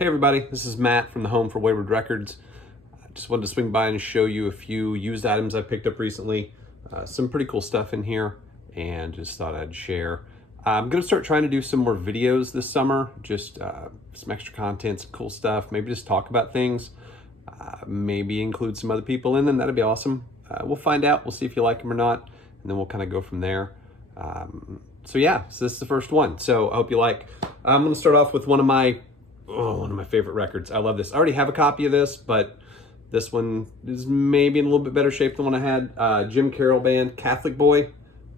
Hey everybody, this is Matt from the Home for Wayward Records. I just wanted to swing by and show you a few used items I picked up recently. Some pretty cool stuff in here, and just thought I'd share. I'm going to start trying to do some more videos this summer, just some extra content, some cool stuff, maybe just talk about things, maybe include some other people in them. That'd be awesome. We'll find out, we'll see if you like them or not, and then we'll kind of go from there. So this is the first one, so I hope you like. I'm going to start off with one of my favorite records. I love this. I already have a copy of this, but this one is maybe in a little bit better shape than one I had. Jim Carroll Band, Catholic Boy.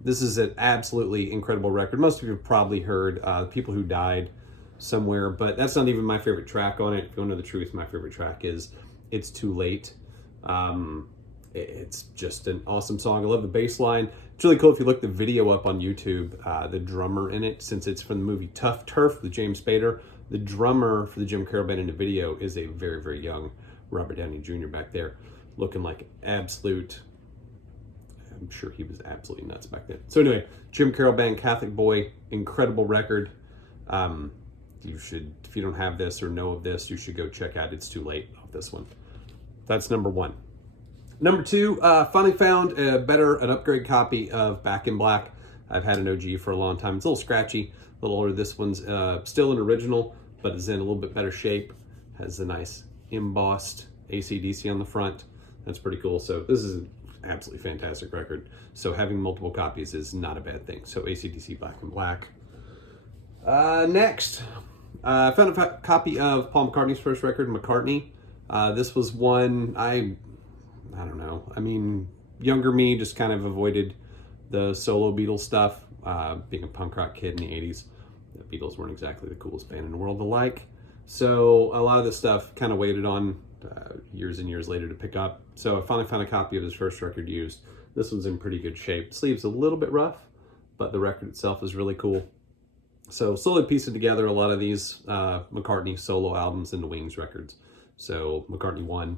This is an absolutely incredible record. Most of you have probably heard People Who Died somewhere, but that's not even my favorite track on it. If you want to know the truth, my favorite track is It's Too Late. It's just an awesome song. I love the bass line. It's really cool if you look the video up on YouTube, the drummer in it, since it's from the movie Tough Turf with James Spader, the drummer for the Jim Carroll Band in the video is a very, very young Robert Downey Jr. back there, looking like absolute, I'm sure he was absolutely nuts back then. So anyway, Jim Carroll Band, Catholic Boy, incredible record. You should, if you don't have this or know of this, you should go check out It's Too Late off this one. That's number one. Number two, finally found an upgrade copy of Back in Black. I've had an OG for a long time. It's a little scratchy, a little older. This one's still an original, but is in a little bit better shape. Has a nice embossed AC/DC on the front. That's pretty cool. So this is an absolutely fantastic record. So having multiple copies is not a bad thing. So AC/DC Back in Black. Next, I found a copy of Paul McCartney's first record, Mccartney. This was one I don't know. I mean, younger me just kind of avoided the solo Beatles stuff. Being a punk rock kid in the 80s, the Beatles weren't exactly the coolest band in the world to like. So a lot of this stuff kind of waited on years and years later to pick up. So I finally found a copy of his first record used. This one's in pretty good shape. Sleeve's a little bit rough, but the record itself is really cool. So slowly piecing together a lot of these McCartney solo albums into Wings records. So McCartney 1.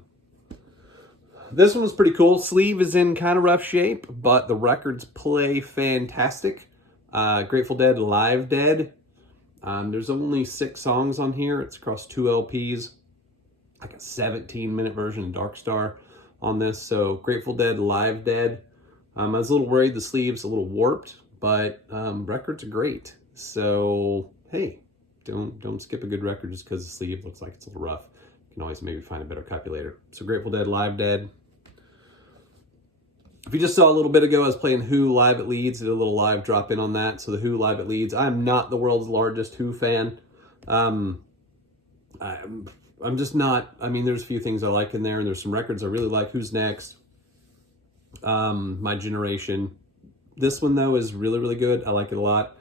This one was pretty cool. Sleeve is in kind of rough shape, but the records play fantastic. Grateful Dead, Live Dead. There's only 6 songs on here. It's across 2 LPs. Like a 17-minute version of Dark Star on this. So Grateful Dead, Live Dead. I was a little worried the sleeve's a little warped, but records are great. So hey, don't skip a good record just because the sleeve looks like it's a little rough. You can always maybe find a better copy later. So Grateful Dead, Live Dead. If you just saw a little bit ago, I was playing Who live at Leeds. Did a little live drop in on that. So the Who live at Leeds. I'm not the world's largest Who fan. I'm just not. I mean, there's a few things I like in there, and there's some records I really like. Who's Next? My Generation. This one though is really, really good. I like it a lot.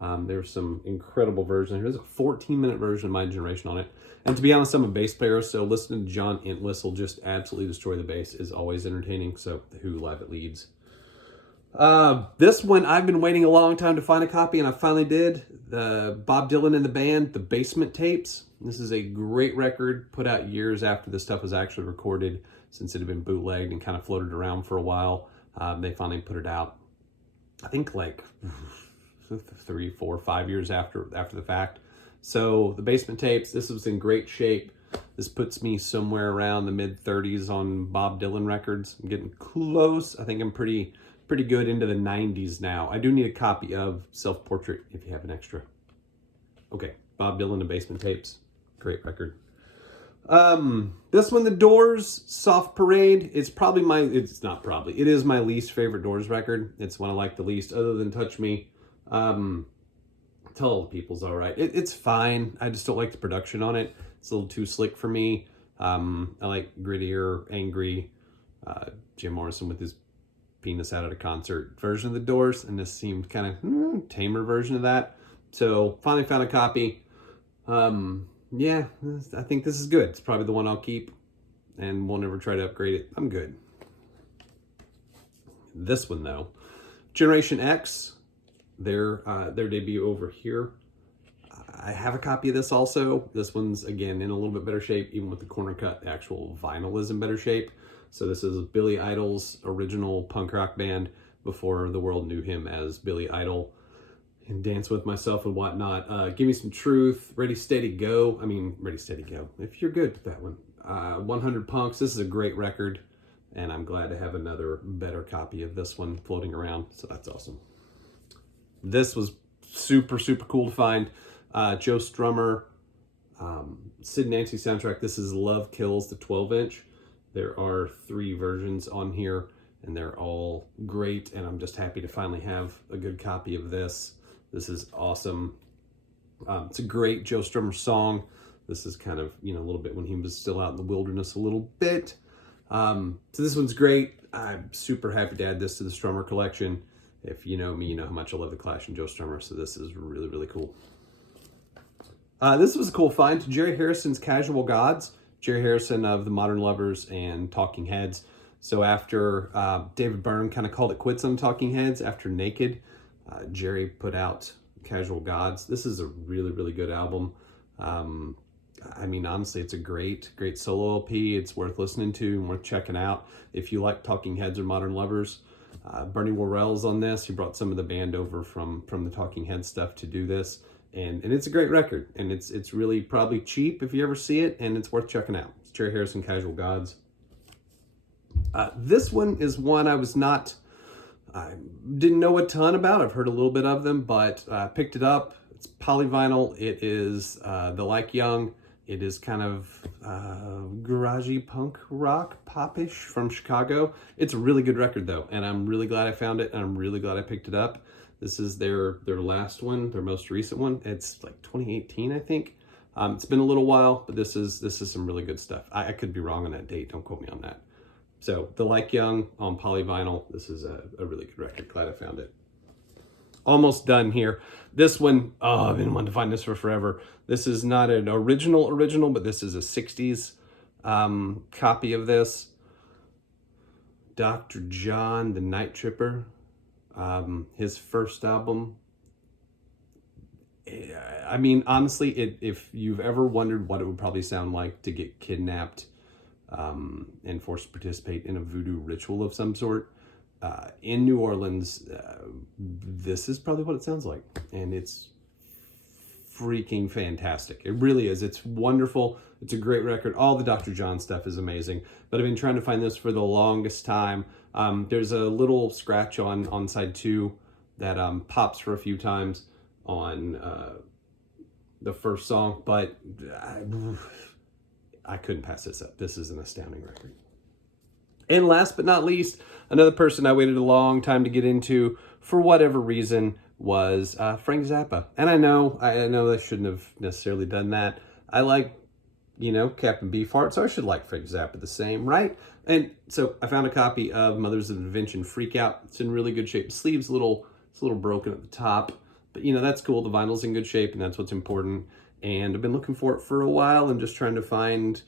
There's some incredible versions. There's a 14-minute version of My Generation on it. And to be honest, I'm a bass player, so listening to John Entwistle just absolutely destroy the bass is always entertaining. So the Who live at Leeds. This one, I've been waiting a long time to find a copy, and I finally did. Bob Dylan and the Band, The Basement Tapes. This is a great record, put out years after this stuff was actually recorded, since it had been bootlegged and kind of floated around for a while. They finally put it out, I think like 3, 4, 5 years after the fact. So the Basement Tapes, this was in great shape. This puts me somewhere around the mid-30s on Bob Dylan records. I'm getting close. I think I'm pretty good into the 90s now. I do need a copy of Self-Portrait if you have an extra. Okay, Bob Dylan and Basement Tapes. Great record. This one, The Doors, Soft Parade. It is my least favorite Doors record. It's one I like the least, other than Touch Me. Tell All the People's all right. It's fine. I just don't like the production on it. It's a little too slick for me. I like grittier, angry, Jim Morrison with his penis out at a concert version of The Doors, and this seemed kind of tamer version of that. So finally found a copy. Yeah, I think this is good. It's probably the one I'll keep, and won't ever try to upgrade it. I'm good. This one though, Generation X. Their debut over here. I have a copy of this also. This one's, again, in a little bit better shape, even with the corner cut. The actual vinyl is in better shape. So this is Billy Idol's original punk rock band before the world knew him as Billy Idol. and dance with myself and whatnot. Give Me Some Truth, Ready, Steady, Go. Ready, Steady, Go. If you're good with that one. 100 Punks. This is a great record, and I'm glad to have another better copy of this one floating around. So that's awesome. This was super, super cool to find. Joe Strummer, Sid and Nancy soundtrack. This is Love Kills, the 12-inch. There are 3 versions on here, and they're all great, and I'm just happy to finally have a good copy of this. This is awesome. It's a great Joe Strummer song. This is kind of, a little bit when he was still out in the wilderness a little bit. So this one's great. I'm super happy to add this to the Strummer collection. If you know me, you know how much I love The Clash and Joe Strummer, so this is really, really cool. This was a cool find. Jerry Harrison's Casual Gods. Jerry Harrison of The Modern Lovers and Talking Heads. So after David Byrne kind of called it quits on Talking Heads, after Naked, Jerry put out Casual Gods. This is a really, really good album. Honestly, it's a great, great solo LP. It's worth listening to and worth checking out. If you like Talking Heads or Modern Lovers, Bernie Worrell's on this. He brought some of the band over from the Talking Heads stuff to do this. And it's a great record. And it's really probably cheap if you ever see it, and it's worth checking out. It's Jerry Harrison, Casual Gods. This one is one I didn't know a ton about. I've heard a little bit of them, but I picked it up. It's polyvinyl. It is The Like Young. It is kind of garagey punk rock popish from Chicago. It's a really good record though, and I'm really glad I found it, and I'm really glad I picked it up. This is their last one, their most recent one. It's like 2018, I think. It's been a little while, but this is some really good stuff. I could be wrong on that date. Don't quote me on that. So The Like Young on polyvinyl. This is a really good record. Glad I found it. Almost done here. This one, I've been wanting to find this for forever. This is not an original, but this is a 60s copy of this. Dr. John, the Night Tripper. His first album. Honestly, if you've ever wondered what it would probably sound like to get kidnapped and forced to participate in a voodoo ritual of some sort in New Orleans, this is probably what it sounds like. And it's freaking fantastic. It really is. It's wonderful. It's a great record. All the Dr. John stuff is amazing. But I've been trying to find this for the longest time. There's a little scratch on side 2 that pops for a few times on the first song, but I couldn't pass this up. This is an astounding record. And last but not least, another person I waited a long time to get into for whatever reason was Frank Zappa. And I know I shouldn't have necessarily done that. I like, Captain Beefheart, so I should like Frank Zappa the same, right? And so I found a copy of Mothers of Invention Freak Out. It's in really good shape. The sleeve's it's a little broken at the top, but that's cool. The vinyl's in good shape, and that's what's important. And I've been looking for it for a while and just trying to find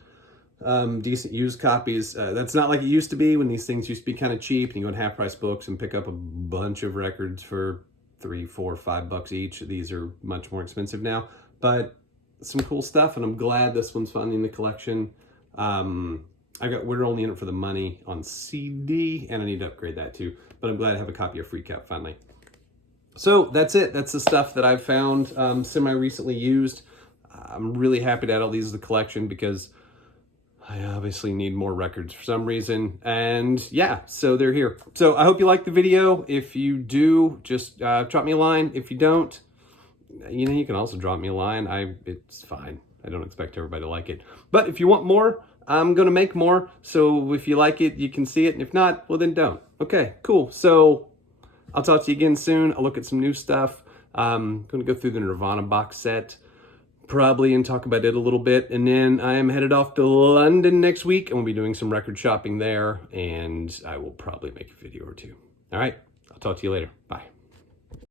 decent used copies. That's not like it used to be when these things used to be kind of cheap and you go to Half Price Books and pick up a bunch of records for $3, $4, $5 each. These are much more expensive now, but some cool stuff, and I'm glad this one's finally in the collection. We're only in it for the money on CD, and I need to upgrade that too, but I'm glad I have a copy of Freak Out finally. So that's it. That's the stuff that I've found semi-recently used. I'm really happy to add all these to the collection because I obviously need more records for some reason. And yeah, so they're here. So I hope you liked the video. If you do, just drop me a line. If you don't, you can also drop me a line. It's fine. I don't expect everybody to like it. But if you want more, I'm going to make more. So if you like it, you can see it. And if not, well, then don't. Okay, cool. So I'll talk to you again soon. I'll look at some new stuff. I'm going to go through the Nirvana box set probably and talk about it a little bit. And then I am headed off to London next week, and we'll be doing some record shopping there. And I will probably make a video or two. All right. I'll talk to you later. Bye.